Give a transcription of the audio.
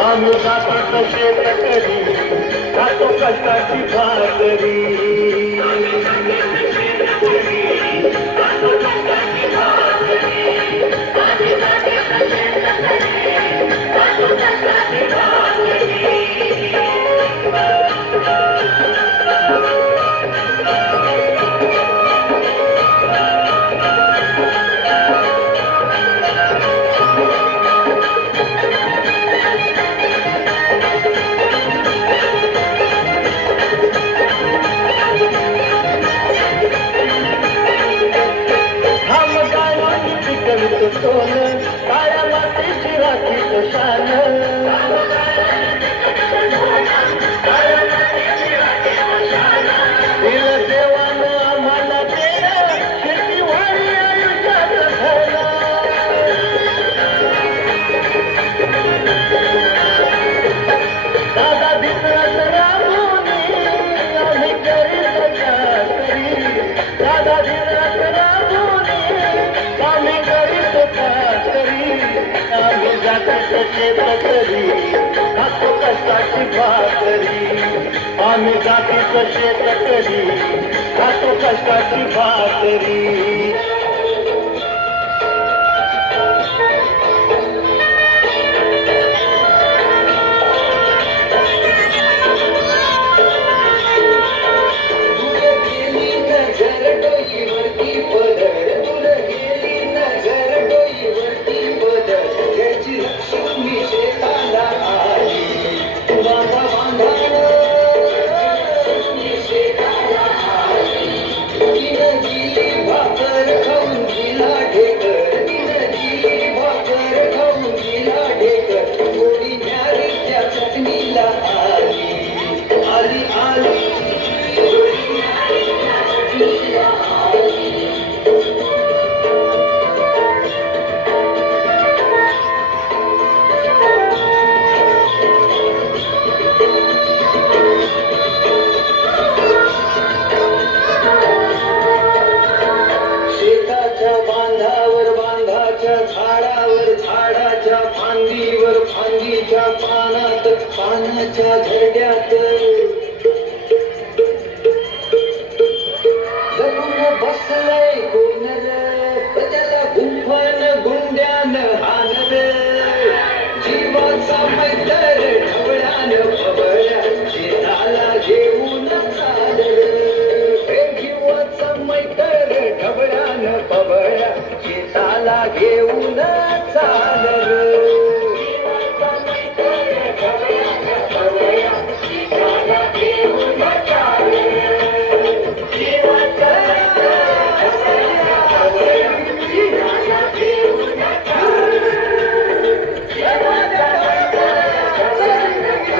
आम्ही जातो शेतकरी जातो कष्टाची भाकरी सोन काळ्या मातीची राखीच शान दिल देवानं आम्हाला देणं शेतीवाडी आयुष्यात झालं दादा दिसत राबून आम्ही करीत चाकरी दादा दिसत राबून आम्ही करीत आम्ही जातो शेतकरी खातो कष्टाची भाकरी आम्ही जातो शेतकरी खातो कष्टाची भाकरी झाडाच्या फांदीवर फांदीच्या पानात पानाच्या झरड्यात